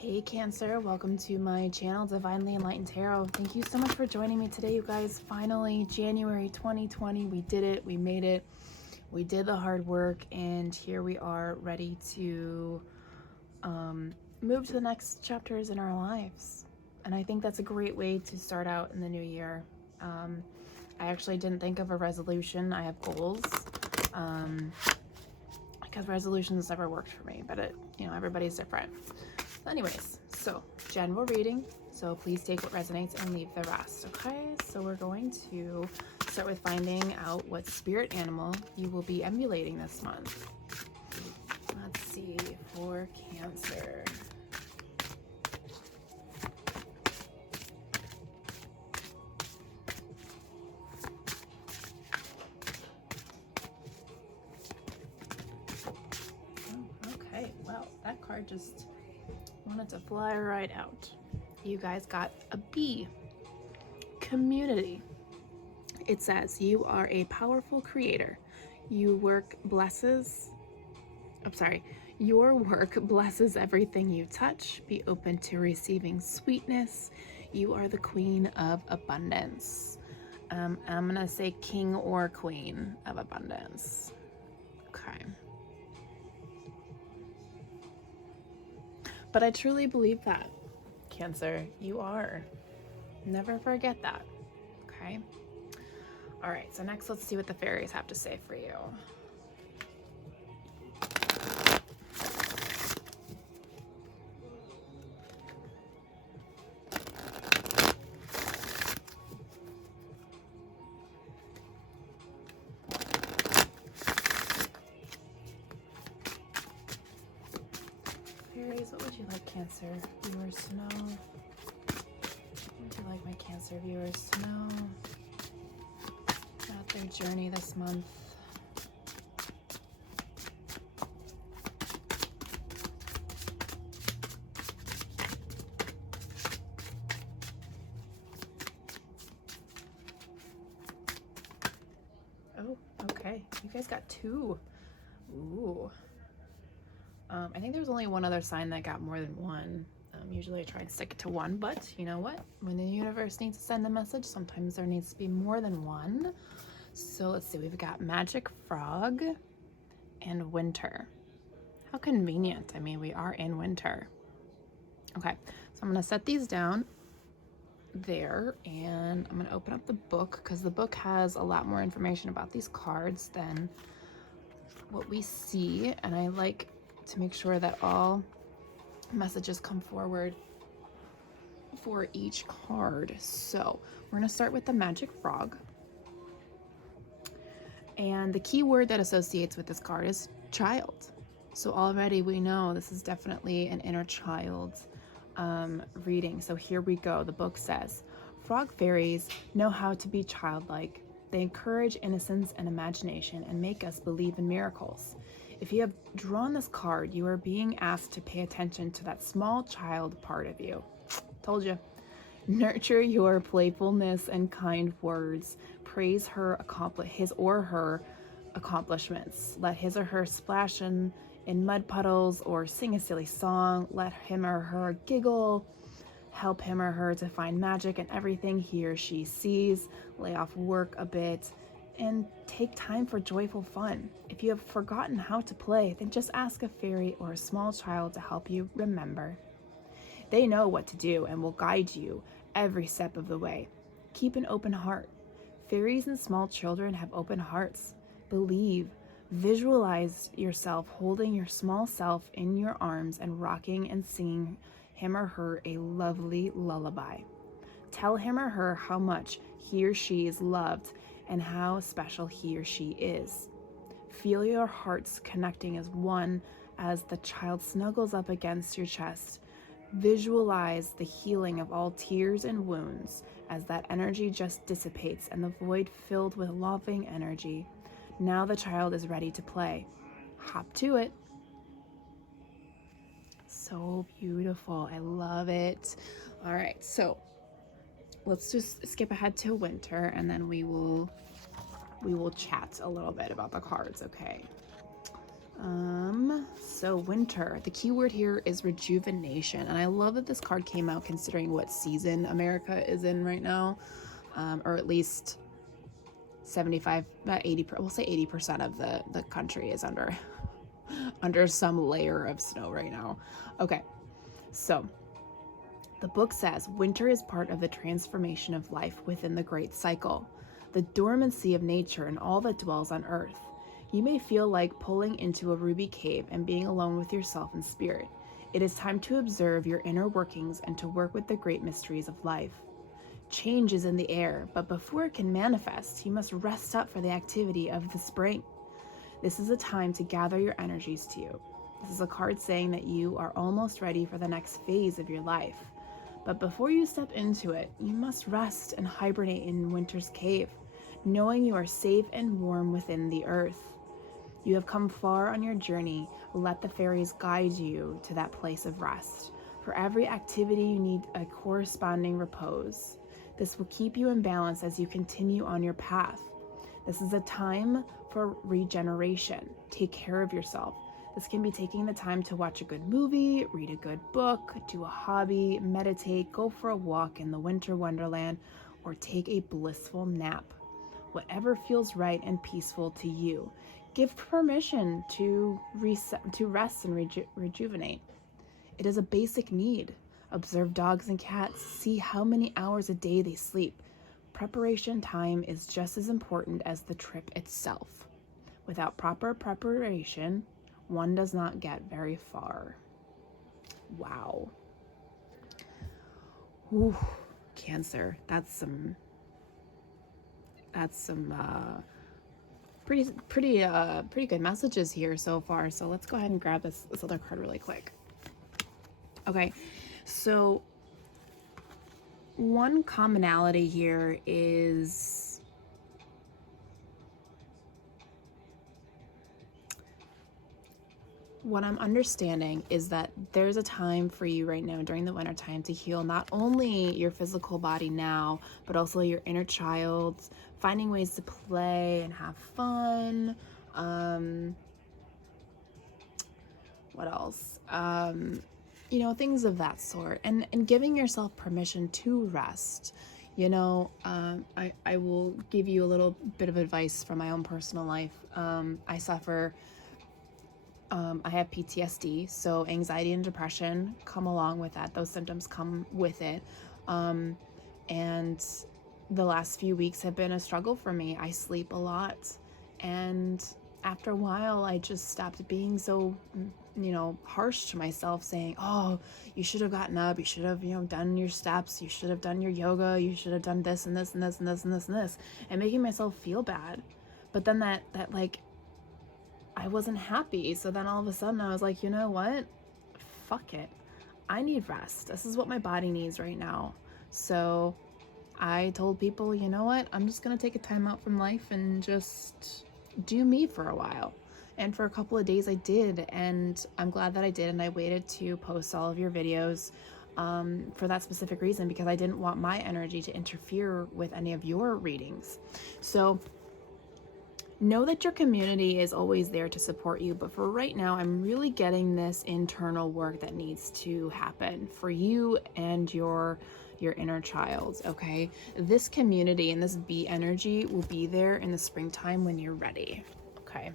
Hey Cancer, welcome to my channel, Divinely Enlightened Tarot. Thank you so much for joining me today, you guys. Finally, January 2020, we did it, we made it, we did the hard work, and here we are ready to move to the next chapters in our lives. And I think that's a great way to start out in the new year. I actually didn't think of a resolution. I have goals, because resolutions never worked for me, but everybody's different. Anyways, so general reading, so please take what resonates and leave the rest. Okay, so we're going to start with finding out what spirit animal you will be emulating this month. Let's see, for Cancer. Okay, well, that card just wanted to fly right out. You guys got a B. Community. It says you are a powerful creator. Your work blesses everything you touch. Be open to receiving sweetness. You are the queen of abundance. I'm gonna say king or queen of abundance. Okay. But I truly believe that, Cancer, you are. Never forget that, okay? All right, so next let's see what the fairies have to say for you. Fairies, what would you like, Cancer viewers, to know? What would you like my Cancer viewers to know about their journey this month? Oh, okay. You guys got two. Ooh. I think there's only one other sign that got more than one. Usually I try and stick it to one, but you know what? When the universe needs to send a message, sometimes there needs to be more than one. So let's see, we've got Magic Frog and Winter. How convenient. I mean, we are in winter. Okay, so I'm gonna set these down there and I'm gonna open up the book because the book has a lot more information about these cards than what we see, and I like to make sure that all messages come forward for each card. So we're going to start with the Magic Frog, and the key word that associates with this card is child. So already we know this is definitely an inner child reading. So here we go. The book says, frog fairies know how to be childlike. They encourage innocence and imagination and make us believe in miracles. If you have drawn this card, you are being asked to pay attention to that small child part of you. Told you. Nurture your playfulness and kind words. Praise his or her accomplishments. Let his or her splash in mud puddles or sing a silly song. Let him or her giggle. Help him or her to find magic in everything he or she sees. Lay off work a bit and take time for joyful fun. If you have forgotten how to play, then just ask a fairy or a small child to help you remember. They know what to do and will guide you every step of the way. Keep an open heart. Fairies and small children have open hearts. Believe. Visualize yourself holding your small self in your arms and rocking and singing him or her a lovely lullaby. Tell him or her how much he or she is loved and how special he or she is. Feel your hearts connecting as one as the child snuggles up against your chest. Visualize the healing of all tears and wounds as that energy just dissipates and the void filled with loving energy. Now the child is ready to play. Hop to it. So beautiful. I love it. All right, so let's just skip ahead to winter and then we will chat a little bit about the cards, okay? So winter, the key word here is rejuvenation. And I love that this card came out considering what season America is in right now. Or at least 75, 80, we'll say 80% of the country is under some layer of snow right now. Okay, so the book says winter is part of the transformation of life within the great cycle, the dormancy of nature and all that dwells on earth. You may feel like pulling into a ruby cave and being alone with yourself in spirit. It is time to observe your inner workings and to work with the great mysteries of life. Change is in the air, but before it can manifest, you must rest up for the activity of the spring. This is a time to gather your energies to you. This is a card saying that you are almost ready for the next phase of your life. But before you step into it, you must rest and hibernate in winter's cave, knowing you are safe and warm within the earth. You have come far on your journey. Let the fairies guide you to that place of rest. For every activity, you need a corresponding repose. This will keep you in balance as you continue on your path. This is a time for regeneration. Take care of yourself. This can be taking the time to watch a good movie, read a good book, do a hobby, meditate, go for a walk in the winter wonderland, or take a blissful nap. Whatever feels right and peaceful to you. Give permission to rest and rejuvenate. It is a basic need. Observe dogs and cats. See how many hours a day they sleep. Preparation time is just as important as the trip itself. Without proper preparation, one does not get very far. Wow. Ooh, Cancer. That's some pretty good messages here so far. So let's go ahead and grab this other card really quick. Okay, so one commonality here is what I'm understanding is that there's a time for you right now during the winter time to heal not only your physical body now, but also your inner child, finding ways to play and have fun. What else? Things of that sort, and giving yourself permission to rest. I will give you a little bit of advice from my own personal life. I have PTSD, so anxiety and depression come along with that. Those symptoms come with it. And the last few weeks have been a struggle for me. I sleep a lot. And after a while, I just stopped being so, harsh to myself, saying, oh, you should have gotten up. You should have, done your steps. You should have done your yoga. You should have done this and this and this and this and this and this, and making myself feel bad. But then that I wasn't happy. So then all of a sudden I was like, you know what? Fuck it. I need rest. This is what my body needs right now. So I told people, you know what? I'm just going to take a time out from life and just do me for a while. And for a couple of days I did, and I'm glad that I did. And I waited to post all of your videos for that specific reason, because I didn't want my energy to interfere with any of your readings. So know that your community is always there to support you, but for right now, I'm really getting this internal work that needs to happen for you and your inner child, okay? This community and this bee energy will be there in the springtime when you're ready, okay?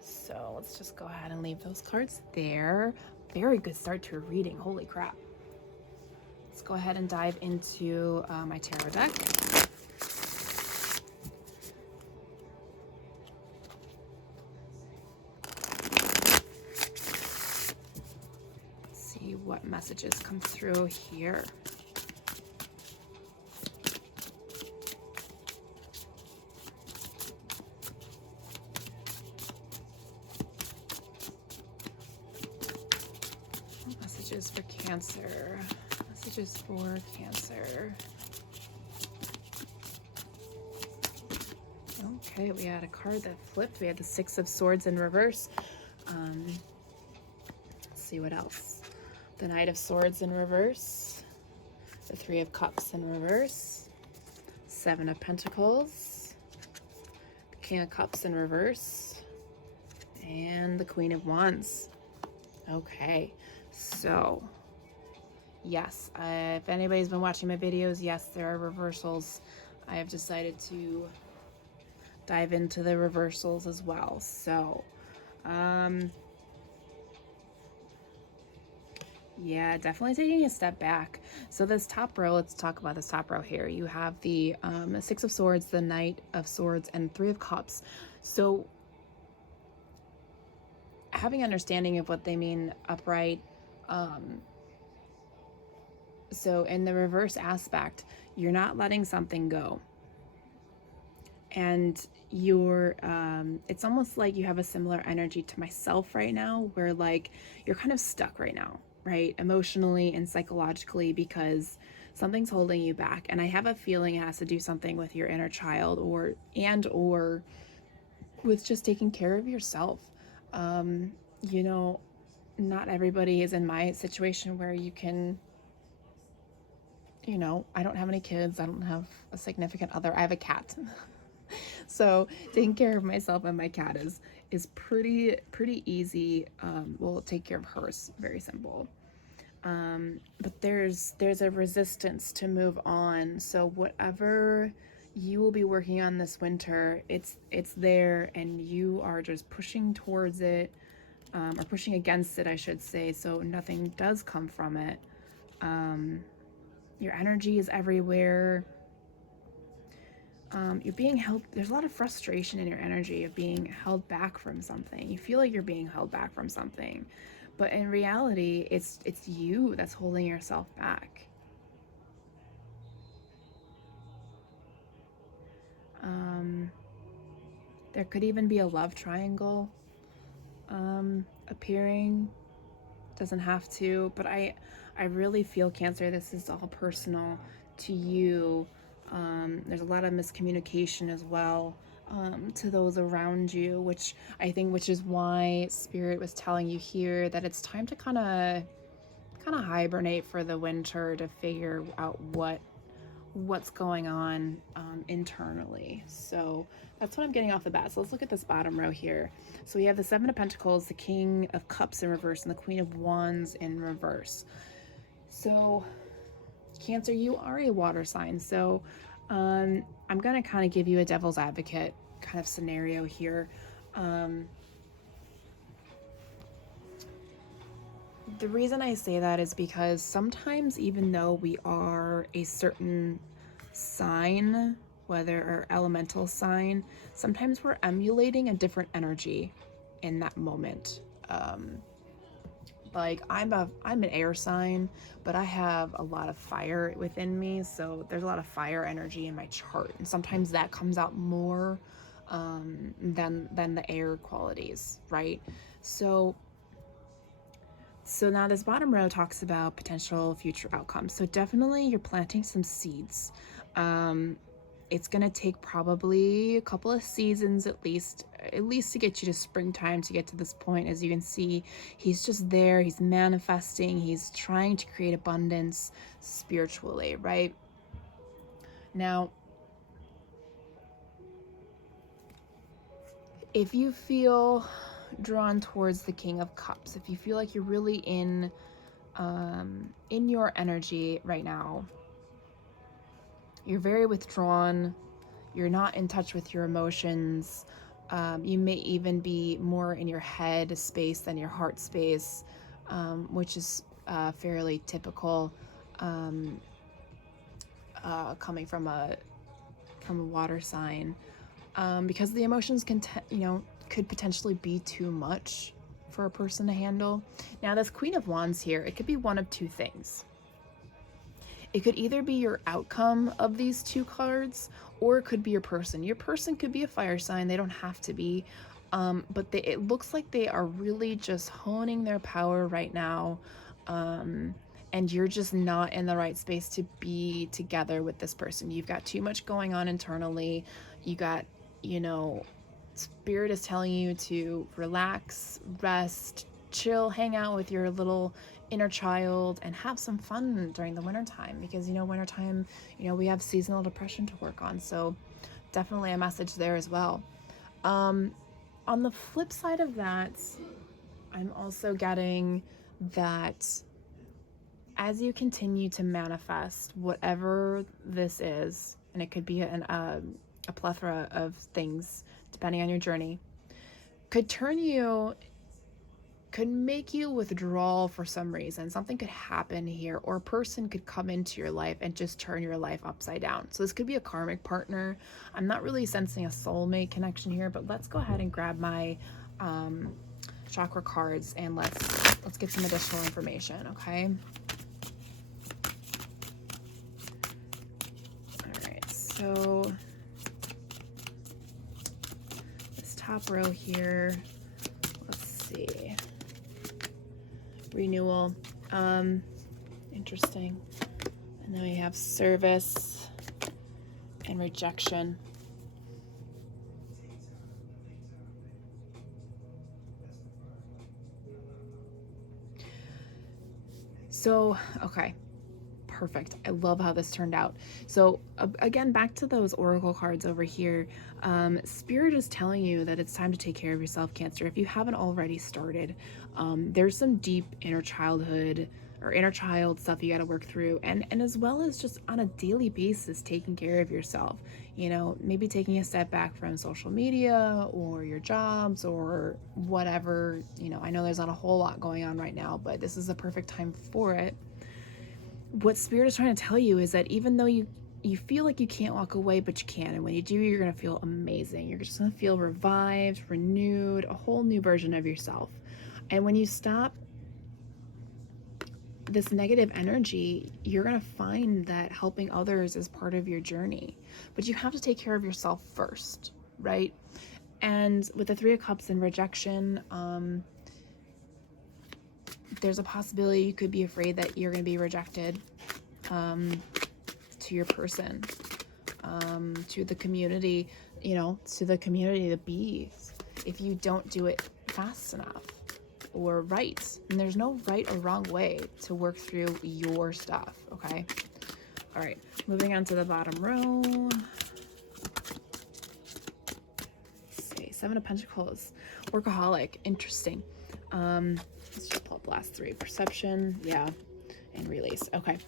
So let's just go ahead and leave those cards there. Very good start to a reading, holy crap. Let's go ahead and dive into my tarot deck. What messages come through here. Messages for Cancer. Messages for Cancer. Okay, we had a card that flipped. We had the Six of Swords in reverse. Let's see what else. The Knight of Swords in reverse, the Three of Cups in reverse, Seven of Pentacles, the King of Cups in reverse, And the Queen of Wands. Okay, so yes, if anybody's been watching my videos, yes, there are reversals. I have decided to dive into the reversals as well. So, yeah, definitely taking a step back. So this top row, let's talk about this top row here. You have the Six of Swords, the Knight of Swords, and Three of Cups. So having understanding of what they mean upright. So in the reverse aspect, you're not letting something go. And you're it's almost like you have a similar energy to myself right now, where like you're kind of stuck right now, right, emotionally and psychologically, because something's holding you back. And I have a feeling it has to do something with your inner child, or with just taking care of yourself. You know, not everybody is in my situation where you can, I don't have any kids, I don't have a significant other, I have a cat. So taking care of myself and my cat is pretty easy. Well, take care of her is very simple. But there's a resistance to move on. So whatever you will be working on this winter, it's there, and you are just pushing towards it, or pushing against it, I should say. So nothing does come from it. Your energy is everywhere. You're being held, there's a lot of frustration in your energy of being held back from something. You feel like you're being held back from something, but in reality, it's you that's holding yourself back. There could even be a love triangle appearing. Doesn't have to, but I really feel, Cancer, this is all personal to you. There's a lot of miscommunication as well, to those around you, which is why Spirit was telling you here that it's time to kind of hibernate for the winter, to figure out what's going on internally. So that's what I'm getting off the bat. So let's look at this bottom row here. So we have the Seven of Pentacles, the King of Cups in reverse, and the Queen of Wands in reverse. So Cancer, you are a water sign. So I'm going to kind of give you a devil's advocate kind of scenario here. The reason I say that is because sometimes, even though we are a certain sign, whether or elemental sign, sometimes we're emulating a different energy in that moment. Like I'm an air sign, but I have a lot of fire within me, so there's a lot of fire energy in my chart, and sometimes that comes out more than the air qualities, right? So now this bottom row talks about potential future outcomes. So definitely you're planting some seeds. It's going to take probably a couple of seasons at least to get you to springtime, to get to this point. As you can see, he's just there, he's manifesting, he's trying to create abundance spiritually, right? Now, if you feel drawn towards the King of Cups, if you feel like you're really in your energy right now, you're very withdrawn, you're not in touch with your emotions, you may even be more in your head space than your heart space, which is fairly typical, coming from a water sign, because the emotions could potentially be too much for a person to handle. Now, this Queen of Wands here, it could be one of two things. It could either be your outcome of these two cards, or it could be your person. Your person could be a fire sign, they don't have to be, but it looks like they are really just honing their power right now, and you're just not in the right space to be together with this person. You've got too much going on internally. You got, Spirit is telling you to relax, rest, chill, hang out with your little inner child, and have some fun during the wintertime, because wintertime, we have seasonal depression to work on. So definitely a message there as well. On the flip side of that, I'm also getting that as you continue to manifest whatever this is, and it could be a plethora of things depending on your journey, could make you withdraw for some reason. Something could happen here, or a person could come into your life and just turn your life upside down. So this could be a karmic partner. I'm not really sensing a soulmate connection here, but let's go ahead and grab my chakra cards and let's get some additional information, okay? All right, so this top row here, let's see. Renewal, interesting. And then we have service and rejection. So, okay, perfect. I love how this turned out. So again, back to those oracle cards over here. Spirit is telling you that it's time to take care of yourself, Cancer. If you haven't already started, there's some deep inner childhood or inner child stuff you got to work through, and as well as just on a daily basis taking care of yourself. You know, maybe taking a step back from social media or your jobs or whatever. You know, I know there's not a whole lot going on right now, but this is a perfect time for it. What Spirit is trying to tell you is that even though you feel like you can't walk away, but you can, and when you do, you're going to feel amazing. You're just going to feel revived, renewed, a whole new version of yourself. And when you stop this negative energy, you're going to find that helping others is part of your journey. But you have to take care of yourself first, right? And with the Three of Cups and rejection, there's a possibility you could be afraid that you're going to be rejected to your person, to the community, the bees, if you don't do it fast enough or right. And there's no right or wrong way to work through your stuff, okay? All right, moving on to the bottom row. Let's see, Seven of Pentacles, workaholic, interesting. Let's just pull up last three. Perception, yeah, and release. Okay.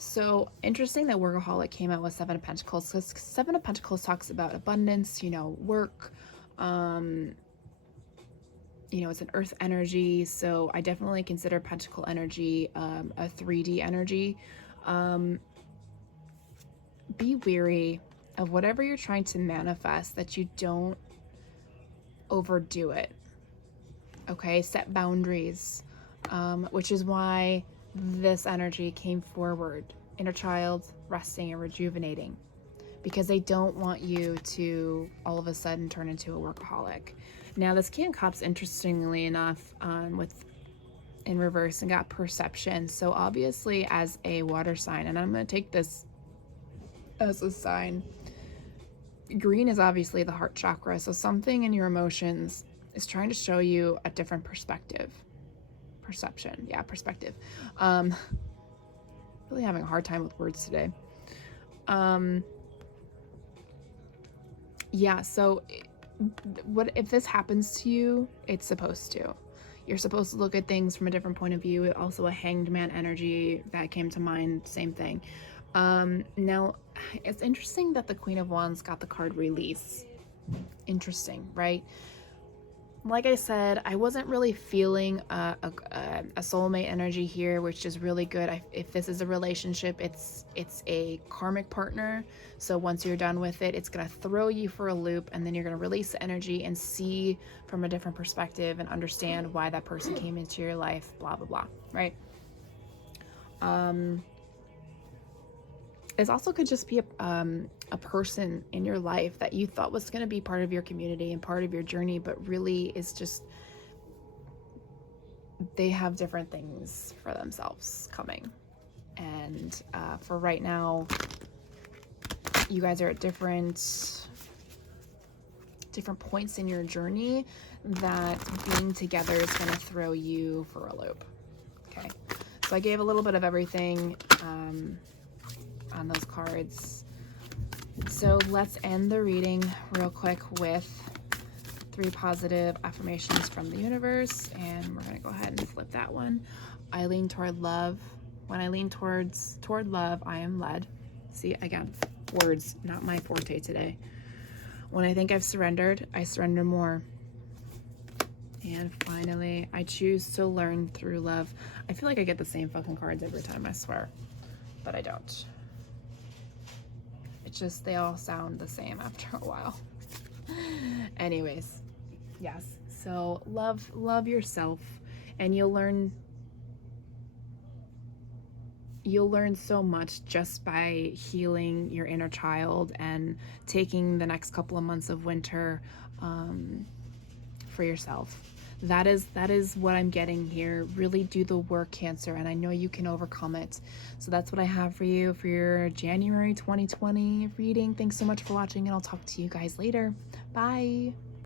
So interesting that workaholic came out with Seven of Pentacles, because Seven of Pentacles talks about abundance, work. It's an earth energy, so I definitely consider pentacle energy a 3D energy. Be wary of whatever you're trying to manifest, that you don't overdo it. Okay, set boundaries, which is why this energy came forward. Inner child, resting and rejuvenating, because they don't want you to all of a sudden turn into a workaholic. Now this King of Cups, interestingly enough, in reverse, and got perception. So obviously as a water sign, and I'm going to take this as a sign, green is obviously the heart chakra. So something in your emotions is trying to show you a different perspective. Perception. Yeah, perspective. Really having a hard time with words today. Yeah, so what if this happens to you? It's supposed to. You're supposed to look at things from a different point of view. Also a Hanged Man energy that came to mind, same thing. Now, it's interesting that the Queen of Wands got the card release. Interesting, right? Like I said, I wasn't really feeling a soulmate energy here, which is really good. If this is a relationship, it's a karmic partner. So once you're done with it, it's going to throw you for a loop, and then you're going to release the energy and see from a different perspective and understand why that person came into your life, blah, blah, blah, right? It also could just be a person in your life that you thought was going to be part of your community and part of your journey, but really is just, they have different things for themselves coming. And for right now, you guys are at different points in your journey that being together is going to throw you for a loop. Okay, so I gave a little bit of everything. on those cards. So let's end the reading real quick with 3 positive affirmations from the universe, and we're going to go ahead and flip that one. I lean toward love. When I lean toward love, I am led. See, again, words, not my forte today. When I think I've surrendered, I surrender more. And finally, I choose to learn through love. I feel like I get the same fucking cards every time, I swear, but I don't. It's just they all sound the same after a while. Anyways, yes. So love yourself, and you'll learn so much just by healing your inner child and taking the next couple of months of winter for yourself. That is what I'm getting here. Really do the work, Cancer, and I know you can overcome it. So that's what I have for you for your January 2020 reading. Thanks so much for watching, and I'll talk to you guys later. Bye.